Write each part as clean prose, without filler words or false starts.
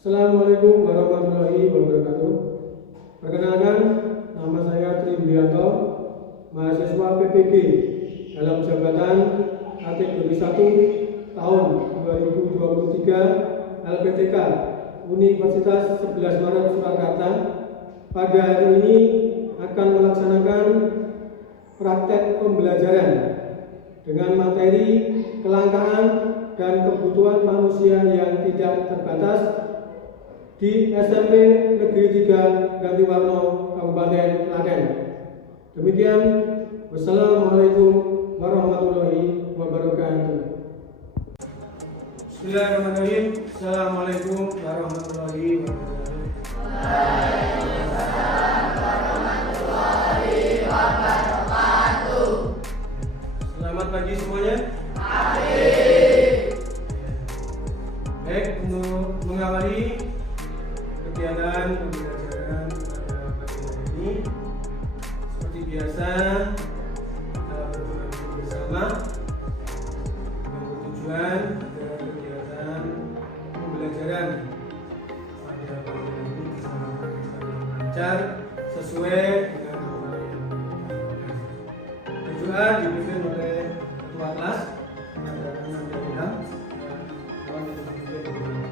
Assalamualaikum warahmatullahi wabarakatuh. Perkenalkan, nama saya Tri Widianto, mahasiswa PPG dalam jabatan kategori 1 tahun 2023 LPTK Universitas 11 Maret Surakarta. Pada hari ini akan melaksanakan praktek pembelajaran dengan materi kelangkaan dan kebutuhan manusia yang tidak terbatas di SMP Negeri 3 Gantiwarno, Kabupaten Klaten. Demikian, wassalamualaikum warahmatullahi wabarakatuh. Bismillahirrahmanirrahim. Assalamualaikum warahmatullahi wabarakatuh. Waalaikumsalam warahmatullahi wabarakatuh. Selamat pagi semuanya. Pagi. Baik, untuk mengawali kegiatan pembelajaran pada pagi hari ini, seperti biasa kita berdoa bersama yang bertujuan agar kegiatan pembelajaran pada pagi hari ini bisa lancar sesuai dengan apa yang kita berdoa dipimpin oleh ketua kelas ada Anda Ilham dan kawan yang dipimpin dengan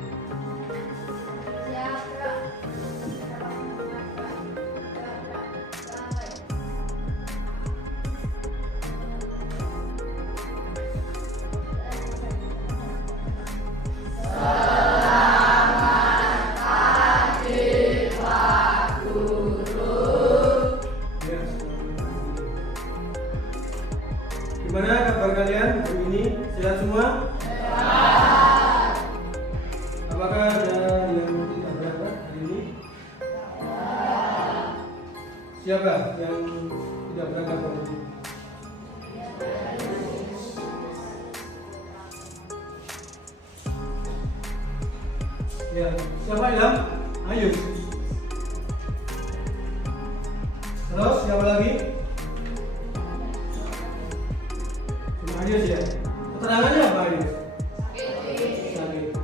Gimana kabar kalian hari ini? Sehat semua? Sehat. Apakah ada yang tidak berangkat hari ini? Siapa yang tidak berangkat hari ini? Ya, siapa Ilham? Ayo. Terus siapa lagi? Arius ya? Keterangannya apa Arius? Sakit.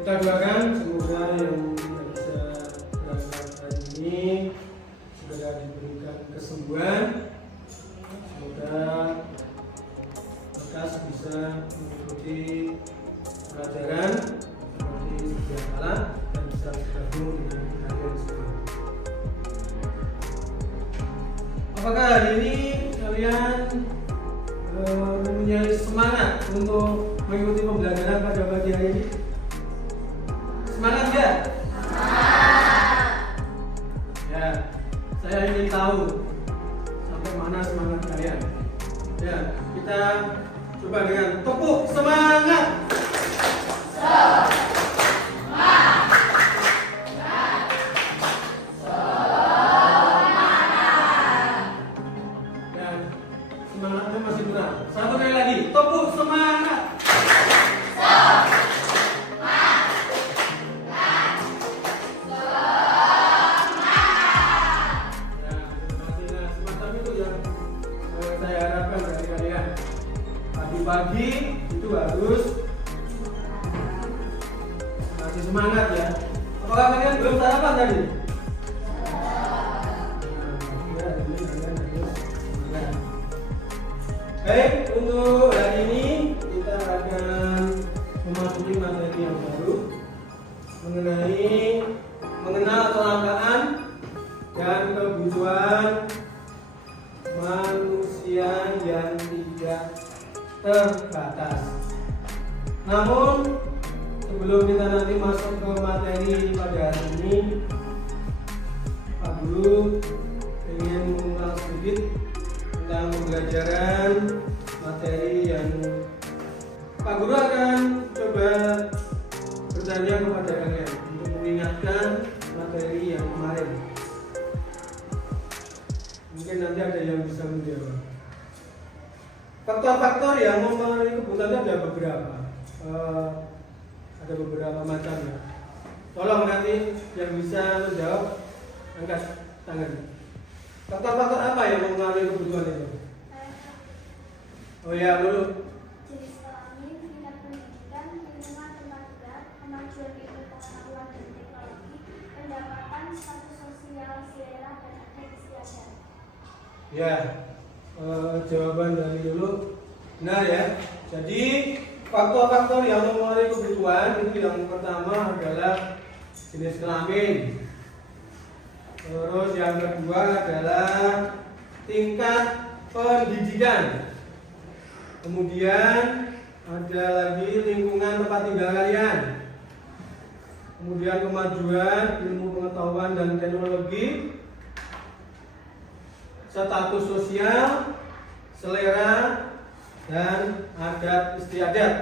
Kita doakan semoga yang tidak bisa berangkat hari ini segera diberikan kesembuhan. Semoga lekas bisa mengikuti pelajaran seperti sedia kala dan bisa bergabung dengan kalian semua. Apakah hari ini kalian mempunyai semangat untuk mengikuti pembelajaran pada pagi hari ini? Semangat ya? Semangat. Ya, saya ingin tahu sampai mana semangat kalian. Ya, kita coba dengan tepuk semangat. Semangatnya masih kurang. Satu kali lagi, tepuk semangat. Nah, semacam itu yang saya harapkan dari kalian. Pagi-pagi itu harus masih semangat ya. Apakah kalian belum sarapan tadi? Baik, untuk hari ini kita akan memasuki materi yang baru mengenai mengenal kelangkaan dan kebutuhan manusia yang tidak terbatas. Namun sebelum kita nanti masuk ke materi pada hari ini, Pak Guru ingin mengulas sedikit tentang pembelajaran materi yang Pak Guru akan coba bertanya kepada kalian untuk mengingatkan materi yang kemarin. Mungkin nanti ada yang bisa menjawab. Faktor-faktor yang mempengaruhi kebutuhan ada beberapa. Ada beberapa macam ya. Tolong nanti yang bisa menjawab angkat tangan. Faktor-faktor apa yang mempengaruhi kebutuhan itu? Oh ya, dulu. Jenis kelamin, selera dan ada istiadat. Ya, jawaban dari dulu benar ya. Jadi faktor-faktor yang mempengaruhi kebutuhan itu yang pertama adalah jenis kelamin. Terus yang kedua adalah tingkat pendidikan. Kemudian ada lagi lingkungan tempat tinggal kalian. Kemudian kemajuan ilmu pengetahuan dan teknologi, status sosial, selera, dan adat istiadat.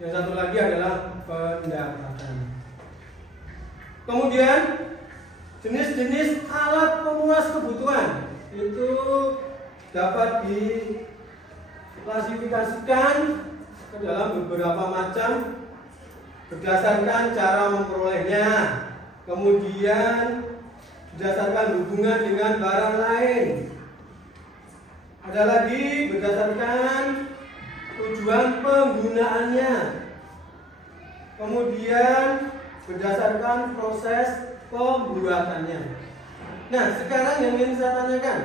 Yang satu lagi adalah pendapatan. Kemudian jenis-jenis alat pemuas kebutuhan itu dapat diklasifikasikan ke dalam beberapa macam berdasarkan cara memperolehnya, kemudian berdasarkan hubungan dengan barang lain. Ada lagi berdasarkan tujuan penggunaannya, kemudian berdasarkan proses pembuatannya. Nah, sekarang yang ingin saya tanyakan,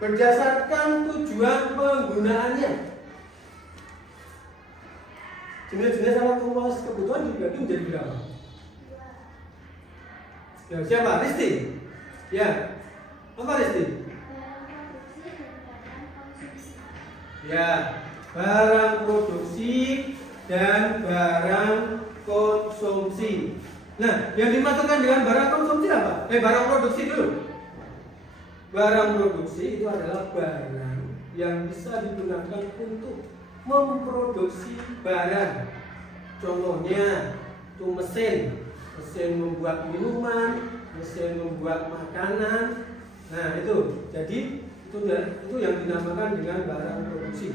berdasarkan tujuan penggunaannya, jenis-jenis alat pemuas kebutuhan dibagi menjadi berapa? Ya, siapa? Risti? Ya, apa Risti? Ya, barang produksi dan barang konsumsi. Nah, yang dimaksudkan dengan barang konsumsi apa? Barang produksi dulu. Barang produksi itu adalah barang yang bisa digunakan untuk memproduksi barang. Contohnya, itu mesin membuat minuman, mesin membuat makanan. Nah, itu. Jadi itu yang dinamakan dengan barang produksi.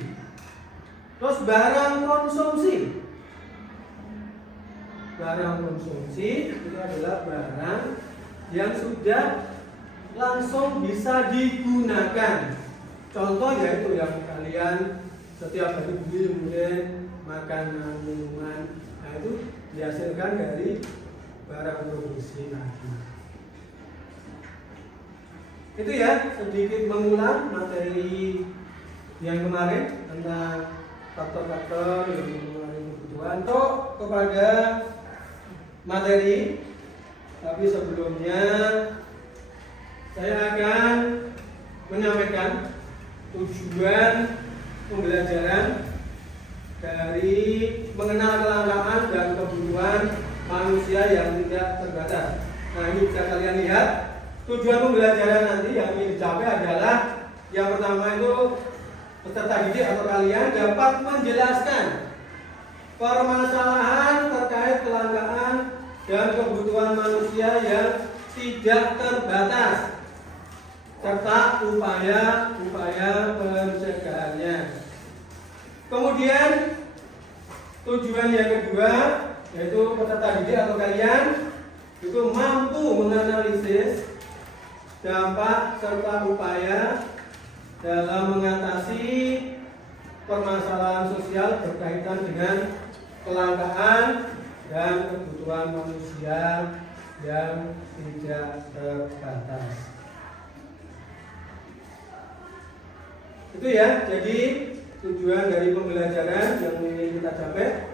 Terus barang konsumsi. Barang konsumsi itu adalah barang yang sudah langsung bisa digunakan. Contoh yaitu yang kalian setiap hari beli, kemudian makanan, minuman. Nah, itu dihasilkan dari barang produksi lagi. Itu ya, sedikit mengulang materi yang kemarin tentang faktor-faktor yang mempengaruhi kebutuhan. Untuk kepada materi, tapi sebelumnya saya akan menyampaikan tujuan pembelajaran dari mengenal kelangkaan dan kebutuhan manusia yang tidak terbatas. Nah, ini bisa kalian lihat. Tujuan pembelajaran nanti yang ingin dicapai adalah yang pertama itu peserta didik atau kalian dapat menjelaskan permasalahan terkait kelangkaan dan kebutuhan manusia yang tidak terbatas serta upaya-upaya pencegahannya. Kemudian tujuan yang kedua yaitu peserta didik atau kalian itu mampu menganalisis dampak serta upaya dalam mengatasi permasalahan sosial berkaitan dengan kelangkaan dan kebutuhan manusia yang tidak terbatas. Itu ya, jadi tujuan dari pembelajaran yang ingin kita capai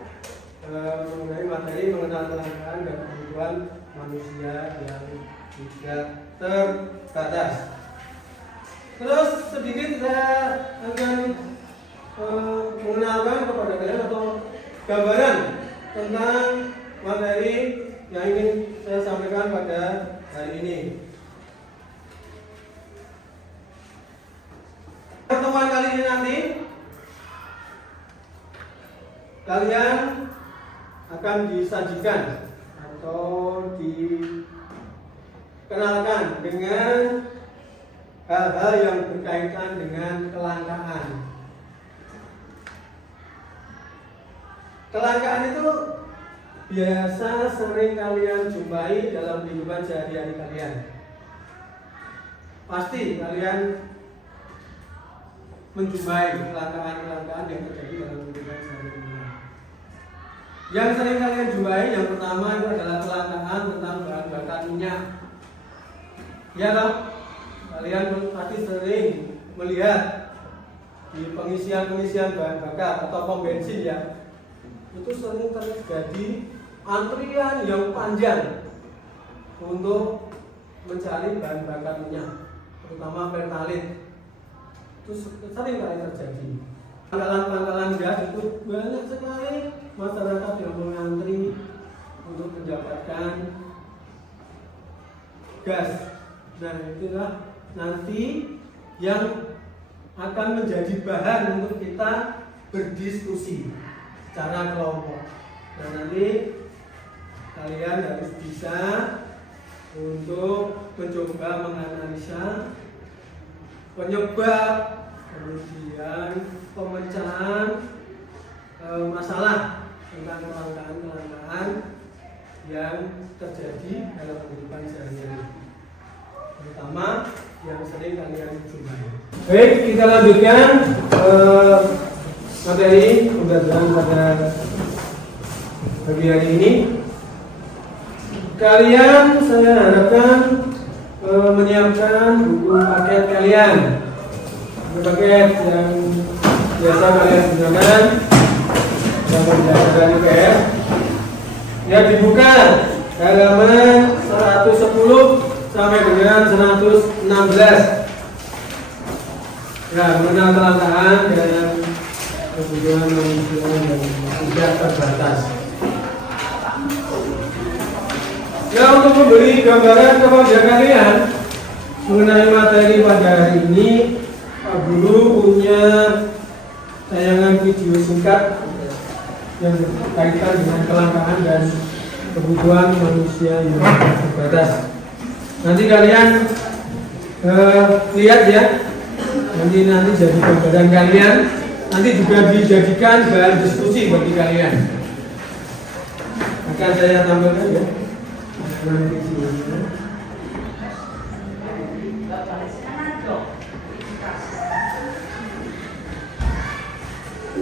mengenai materi mengenal kelangkaan dan kebutuhan manusia yang tidak terbatas. Terus sedikit saya akan mengenalkan kepada kalian atau gambaran tentang materi yang ingin saya sampaikan pada hari ini. Pertemuan kali ini nanti kalian akan disajikan atau dikenalkan dengan hal-hal yang berkaitan dengan kelangkaan. Kelangkaan itu biasa sering kalian jumpai dalam kehidupan sehari-hari kalian. Pasti kalian menjumpai kelangkaan-kelangkaan yang terjadi dalam kehidupan sehari-hari. Yang sering kalian jumpai yang pertama itu adalah kelangkaan tentang bahan bakar minyak. Ya toh? Kalian pasti sering melihat di pengisian bahan bakar atau pom bensin ya, itu sering terjadi antrian yang panjang untuk mencari bahan bakar minyak, terutama pertalite. Itu sering kali terjadi. Pangkalan gas itu banyak sekali masyarakat yang mengantri untuk mendapatkan gas. Nah, itulah nanti yang akan menjadi bahan untuk kita berdiskusi secara kelompok. Nah, nanti kalian harus bisa untuk mencoba menganalisa penyebab, kemudian pemecahan masalah tentang kelangkaan yang terjadi dalam kehidupan sehari-hari, terutama yang sering kalian jumpai. Baik, kita lanjutkan materi pembelajaran pada pagi hari ini. Kalian saya harapkan menyiapkan buku paket kalian, buku paket yang biasa kalian gunakan dalam pembelajaran IPS. Ya, dibuka halaman 110 sampai dengan 116. Ya, mengenal kelangkaan dan kebutuhan manusia yang tidak terbatas. Ya, untuk memberi gambaran kepada kalian mengenai materi pada hari ini, Pak Guru punya tayangan video singkat yang berkaitan dengan kelangkaan dan kebutuhan manusia yang terbatas. Nanti kalian lihat ya, nanti jadi gambaran kalian, nanti juga dijadikan bahan diskusi bagi kalian. Akan saya tampilkan ya.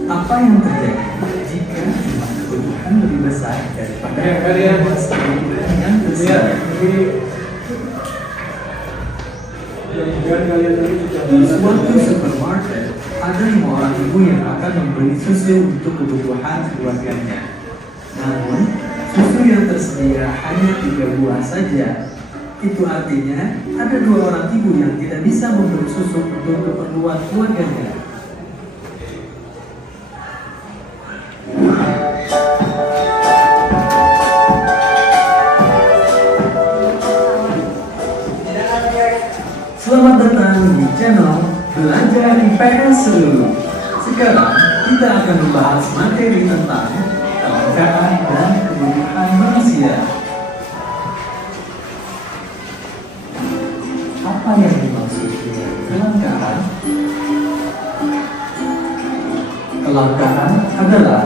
Apa yang terjadi jika jumlah kebutuhan lebih besar daripada kalian yang besar? Di suatu supermarket, ada 5 orang ibu yang akan membeli susu untuk kebutuhan keluarganya. Namun, susu yang tersedia hanya 3 buah saja. Itu artinya ada 2 orang ibu yang tidak bisa membeli susu untuk keperluan keluarganya. Selamat datang di channel Belajar IPS Seru. Sekarang kita akan membahas materi tentang kelangkaan dan kebutuhan manusia. Apa yang dimaksud dengan kelangkaan? Kelangkaan adalah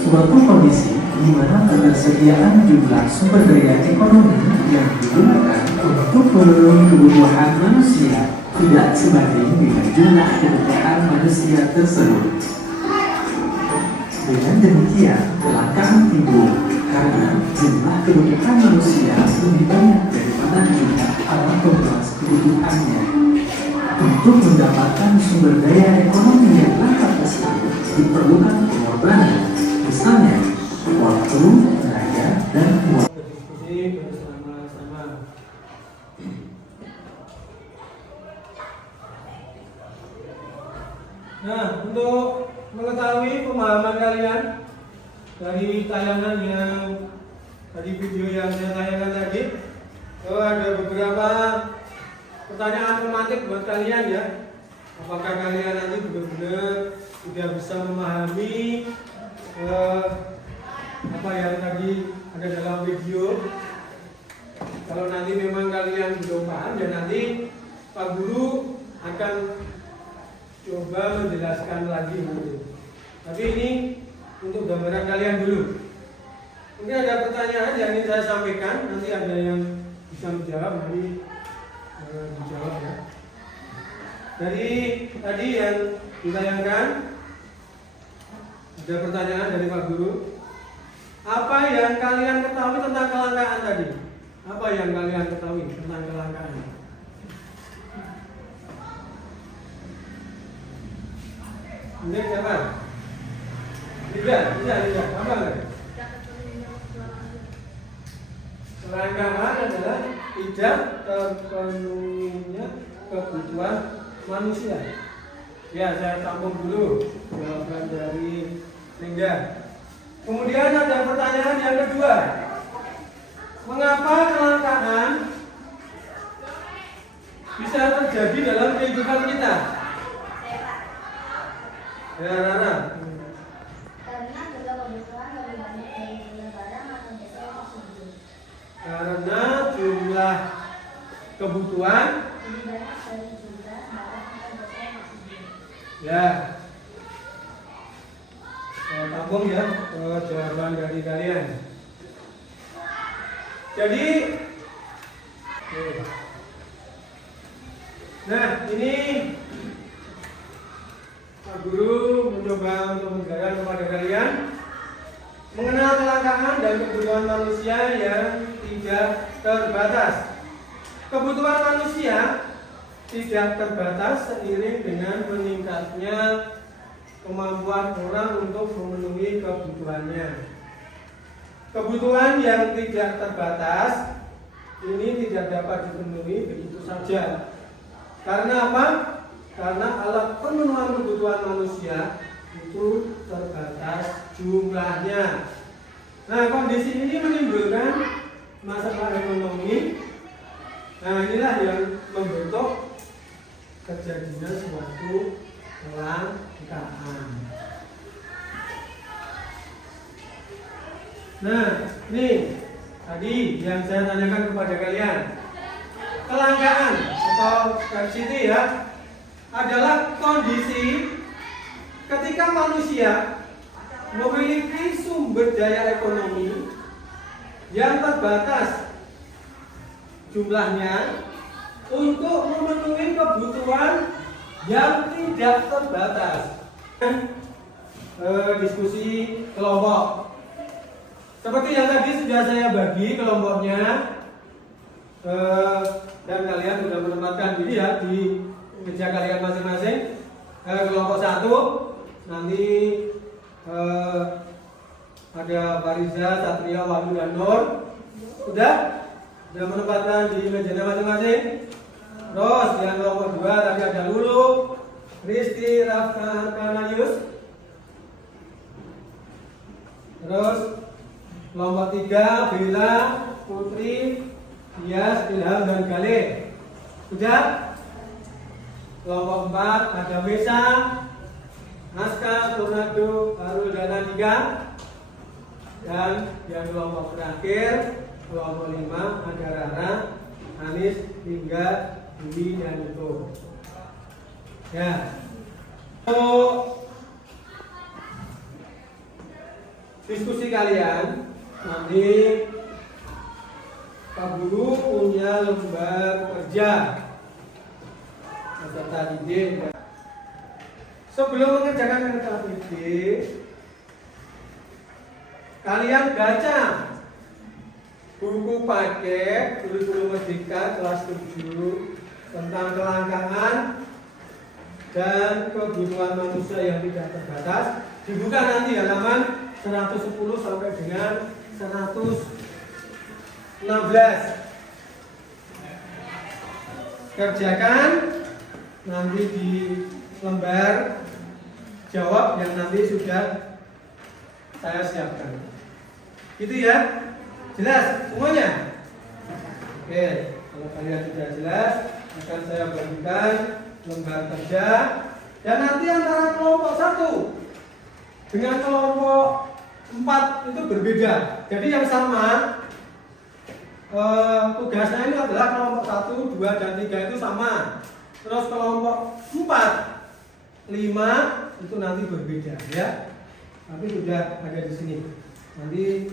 suatu kondisi di mana ketersediaan jumlah sumber daya ekonomi yang digunakan untuk memenuhi kebutuhan manusia tidak sebanding dengan jumlah kebutuhan manusia tersebut. Dengan demikian, kelangkaan timbul karena jumlah kebutuhan manusia lebih banyak daripada jumlah alat pemeras kebutuhannya. Untuk mendapatkan sumber daya ekonomi yang lengkap tersebut diperlukan pengorbanan, misalnya waktu, tenaga, dan uang. Berdiskusi bersama-sama. Nah, untuk mengetahui pemahaman kalian dari tayangan yang tadi, video yang saya tayangkan tadi, ada beberapa pertanyaan pemantik buat kalian ya. Apakah kalian nanti benar-benar sudah bisa memahami apa yang tadi ada dalam video? Kalau nanti memang kalian belum paham, ya nanti Pak Guru akan coba menjelaskan lagi nanti. Tapi ini untuk gambaran kalian dulu. Mungkin ada pertanyaan yang ingin saya sampaikan, nanti ada yang bisa menjawab, nanti dijawab ya. Dari tadi yang ditayangkan, ada pertanyaan dari Pak Guru. Apa yang kalian ketahui tentang kelangkaan tadi? Apa yang kalian ketahui tentang kelangkaan? Ini siapa? Tidak, apa enggak? Kelangkaan adalah tidak terpenuhinya kebutuhan manusia. Ya, saya tampung dulu jawaban dari Lingga. Kemudian ada pertanyaan yang kedua. Mengapa kelangkaan bisa terjadi dalam kehidupan kita? Ya, Rara. Karena jumlah kebutuhan lebih banyak dari jumlah barang atau jasa yang tersebut. Karena jumlah kebutuhan Lebih banyak dari jumlah barang atau jasa yang tersebut. ya. Saya tampung ya jawaban dari kalian. Jadi, nah ini Pak Guru mencoba untuk menjelaskan kepada kalian mengenal kelangkaan dan kebutuhan manusia yang tidak terbatas. Kebutuhan manusia tidak terbatas seiring dengan meningkatnya kemampuan orang untuk memenuhi kebutuhannya. Kebutuhan yang tidak terbatas ini tidak dapat dipenuhi begitu saja. Karena apa? Karena alat pemenuhan kebutuhan manusia itu terbatas jumlahnya. Nah, kondisi ini menimbulkan masalah ekonomi. Nah, inilah yang membentuk terjadinya suatu kelangkaan. Nah, ini tadi yang saya tanyakan kepada kalian. Kelangkaan atau scarcity ya adalah kondisi ketika manusia memiliki sumber daya ekonomi yang terbatas jumlahnya untuk memenuhi kebutuhan yang tidak terbatas. Diskusi kelompok. Seperti yang tadi sudah saya bagi kelompoknya, dan kalian sudah menempatkan diri ya di meja kalian masing-masing. Kelompok 1 nanti ada Fariza, Satria, Wahyu, dan Nur. Sudah menempatkan di mejanya masing-masing. Terus yang kelompok 2 tadi ada Lulu, Risti, Rafta, Kanayus. Terus kelompok 3 Bella, Putri, Dias, Ilham, dan Galih. Sudah? Kelompok 4 ada Mesa, Naska, Tornado, Harul, dan Andika. Dan yang kelompok terakhir, kelompok 5 ada Rara, Anis, Hingga, Dwi, dan Uto. Ya. Diskusi kalian nanti Pak Guru punya lembar kerja peserta didik. Sebelum mengerjakan KKBD, kalian baca buku paket Kurikulum Merdeka kelas 7 tentang kelangkaan dan kebutuhan manusia yang tidak terbatas. Dibuka nanti halaman 110 sampai dengan 116. Kerjakan nanti di lembar jawab yang nanti sudah saya siapkan. Gitu ya? Jelas semuanya? Oke, kalau kalian sudah jelas, akan saya bagikan lembar kerja. Dan nanti antara kelompok 1 dengan kelompok 4 itu berbeda. Jadi yang sama tugasnya ini adalah kelompok 1, 2, dan 3 itu sama. Terus kelompok 4, 5 itu nanti berbeda ya. Tapi sudah ada di sini. Nanti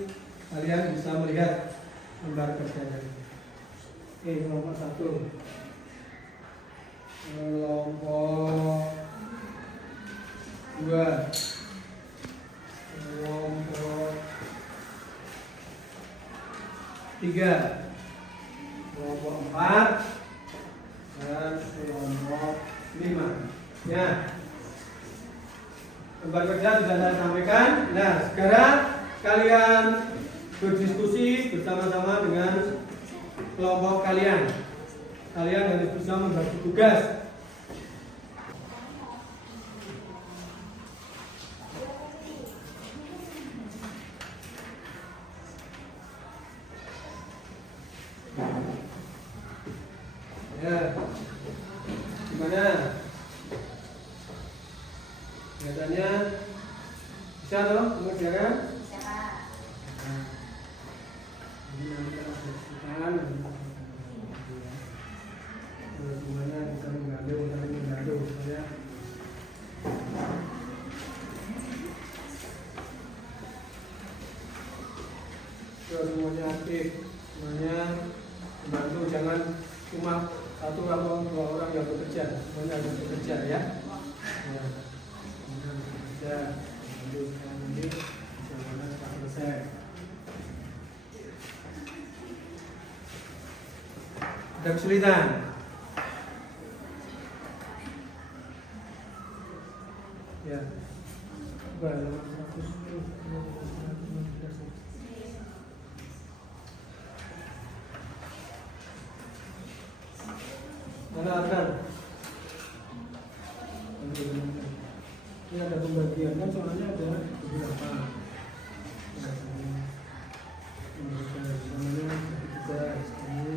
kalian bisa melihat lembar kerjanya. Oke, kelompok 1. Kelompok 2. Kelompok 3. Kelompok 4 dan kelompok 5. Ya. Beban kerja sudah saya sampaikan. Nah, sekarang kalian berdiskusi bersama-sama dengan kelompok kalian. Kalian harus bisa membagi tugas. Ya, gimana? Kelihatannya bisa toh mengerjakan? Bisa, Kak. Nah, ini nanti kita diskusikan. Gimana bisa menggaduh, saling menggaduh, ya. Terus semuanya aktif, semuanya membantu, jangan cuma satu atau dua orang yang bekerja, semuanya harus bekerja ya. Ya, semuanya harus bekerja, lanjut nanti bagaimana setelah selesai. Ada kesulitan? Ya, halaman 110. Mana Adnan? Ini ada pembagian kan soalnya ada beberapa. Namanya kita ini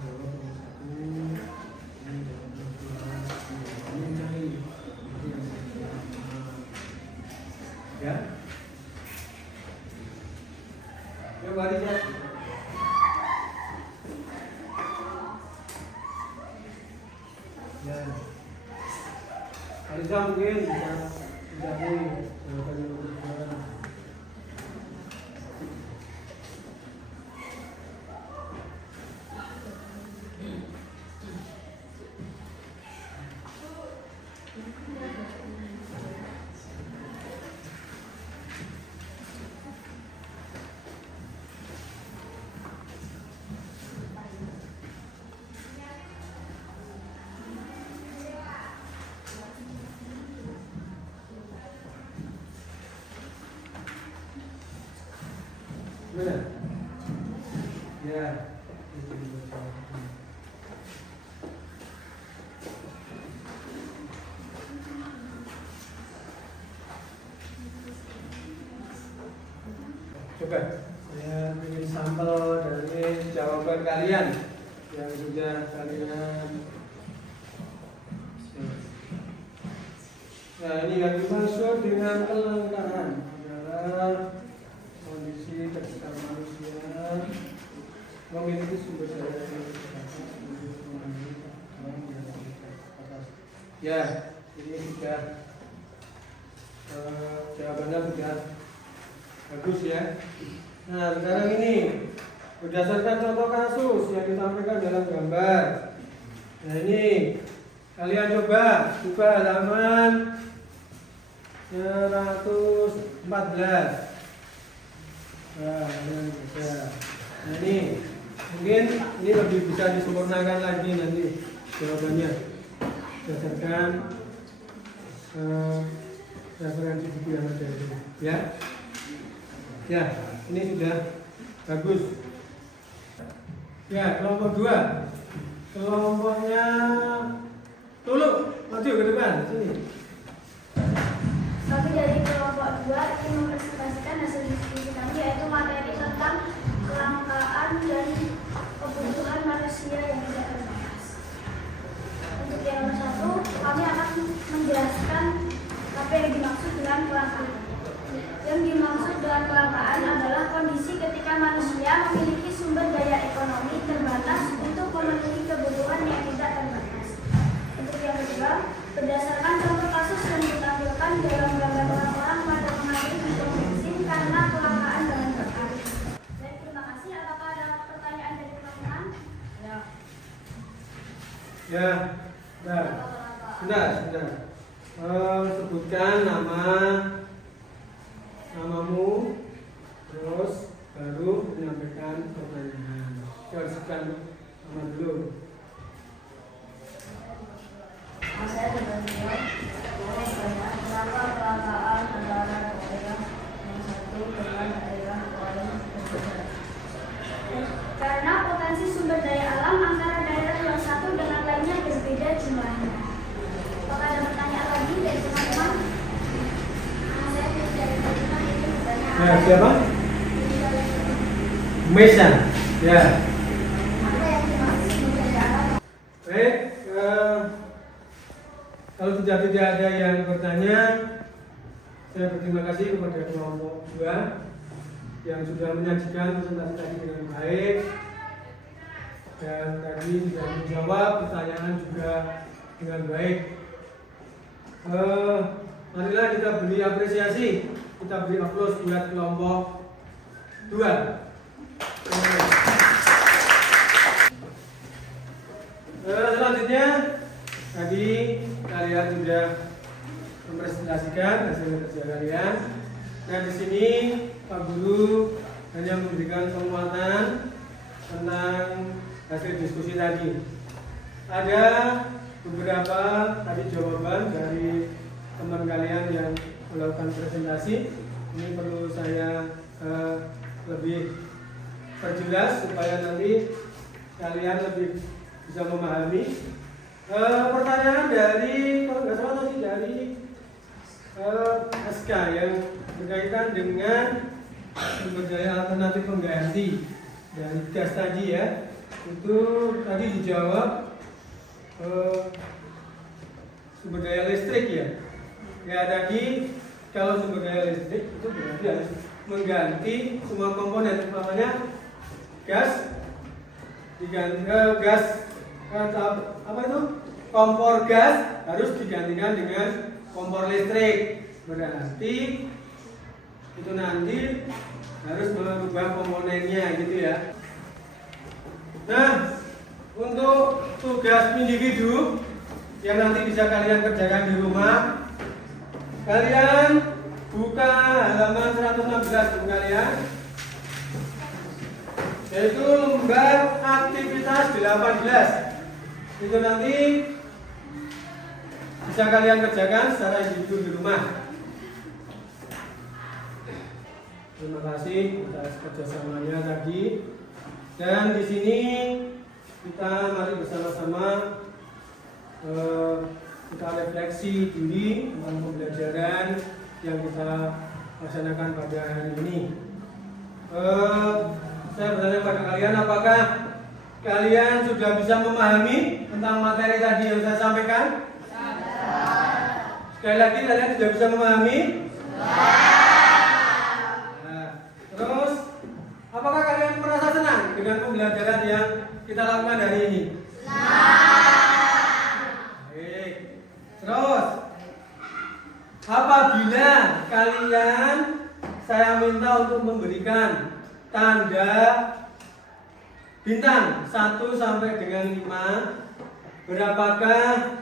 jawab nomor 1, ini jawab nomor 2, ini cari. Ya. Yuk mari ya. Ya, Ariza mungkin bisa menjadi jawaban yang kedua. Mana? Ya. Coba saya bikin sampel dari jawaban kalian yang sudah kalian. Nah, ini yang dimaksud dengan kelangkaan adalah kondisi sekitar manusia memiliki sumber daya yang terbatas untuk memenuhi kebutuhan yang terbatas. Ya, ini sudah jawabannya sudah bagus ya. Nah, sekarang ini berdasarkan contoh kasus yang disampaikan dalam gambar. Nah, ini kalian coba buka halaman 114. Nah, ini mungkin ini lebih bisa disempurnakan lagi nanti jawabannya berdasarkan referensi buku yang ada ini. Ya, ya, ini sudah bagus. Ya, kelompok 2, kelompoknya Tulu, maju ke depan sini. Kami dari kelompok 2 ingin mempresentasikan hasil diskusi kami, yaitu materi tentang kelangkaan dan kebutuhan manusia yang tidak terbatas. Untuk yang nomor 1, kami akan menjelaskan apa yang dimaksud dengan kelangkaan. Yang dimaksud dengan kelangkaan adalah kondisi ketika manusia memiliki sumber daya ekonomi terbatas untuk memenuhi kebutuhan yang tidak terbatas. Untuk yang kedua, berdasarkan contoh kasus yang ditampilkan dalam gambar orang-orang pada mengambil bidang bensin karena kelangkaan bahan bakar. Dan terima kasih. Apakah ada pertanyaan dari teman-teman? Ya. Ya, sudah. Sebutkan namamu, terus baru menyampaikan pertanyaan. Coba sebutkan nama dulu. Saya dengan kenapa kelangkaan tadi apa? Mesan. Ya. Apa yang dimaksud budaya Arab? Baik. Kalau tidak ada yang bertanya, saya berterima kasih kepada kelompok 2 yang sudah menyajikan presentasi tadi dengan baik dan tadi sudah menjawab pertanyaan juga dengan baik. Marilah kita beri apresiasi, kita beri aplaus buat kelompok 2. Selanjutnya tadi kalian sudah mempresentasikan hasil kerja kalian. Nah di sini Pak Guru hanya memberikan penguatan tentang hasil diskusi tadi. Ada beberapa tadi jawaban dari teman kalian yang melakukan presentasi. Ini perlu saya lebih perjelas supaya nanti kalian lebih bisa memahami. Pertanyaan dari kalau nggak salah tadi dari SK yang berkaitan dengan sumber daya alternatif pengganti dari gas tadi ya, itu tadi dijawab sumber daya listrik ya. Ya tadi kalau sumber daya listrik itu berarti harus mengganti semua komponen, umpamanya gas diganti gas apa itu kompor gas harus digantikan dengan kompor listrik, berarti itu nanti harus mengubah komponennya gitu ya. Nah untuk tugas individu yang nanti bisa kalian kerjakan di rumah, kalian buka halaman 116 kalian, yaitu lembar aktivitas 18. Itu nanti bisa kalian kerjakan secara individu di rumah. Terima kasih atas kerjasamanya tadi. Dan di sini kita mari bersama-sama kita refleksi diri tentang pembelajaran yang kita laksanakan pada hari ini. Saya bertanya pada kalian, apakah kalian sudah bisa memahami tentang materi tadi yang saya sampaikan? Sekali lagi, kalian sudah bisa memahami? Nah, terus, apakah kalian merasa senang dengan pembelajaran yang kita lakukan hari ini? Baik. Terus, apabila kalian saya minta untuk memberikan tanda bintang 1 sampai dengan 5, berapakah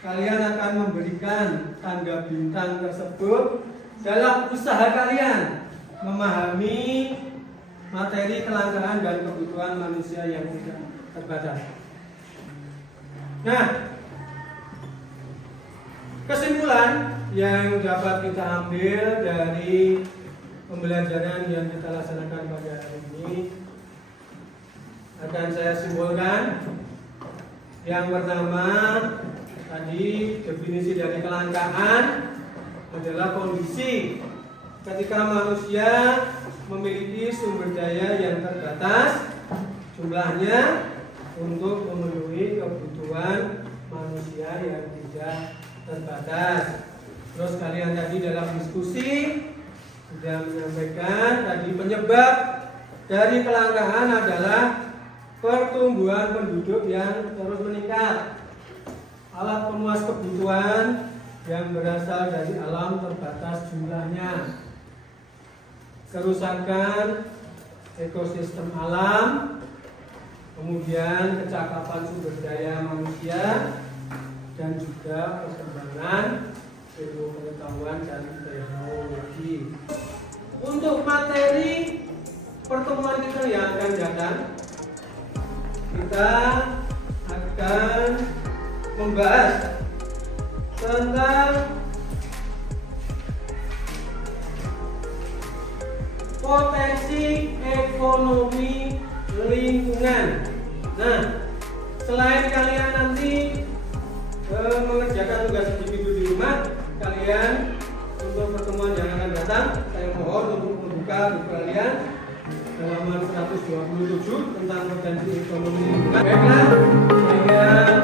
kalian akan memberikan tanda bintang tersebut dalam usaha kalian memahami materi kelangkaan dan kebutuhan manusia yang tidak terbatas? Nah, kesimpulan yang dapat kita ambil dari pembelajaran yang kita laksanakan pada hari ini akan saya simpulkan. Yang pertama, tadi definisi dari kelangkaan adalah kondisi ketika manusia memiliki sumber daya yang terbatas jumlahnya untuk memenuhi kebutuhan manusia yang tidak terbatas. Terus kalian tadi dalam diskusi sudah menyampaikan tadi penyebab dari kelangkaan adalah pertumbuhan penduduk yang terus meningkat, alat pemuas kebutuhan yang berasal dari alam terbatas jumlahnya, kerusakan ekosistem alam, kemudian kecakapan sumber daya manusia, dan juga perkembangan ilmu pengetahuan dan teknologi. Untuk materi pertemuan kita yang akan datang, kita akan membahas tentang potensi ekonomi lingkungan. Nah, selain kalian nanti mengerjakan tugas individu di rumah, kalian untuk pertemuan yang akan datang, saya mohon untuk membuka buku kalian halaman 127 tentang potensi ekonomi lingkungan. Baiklah, saya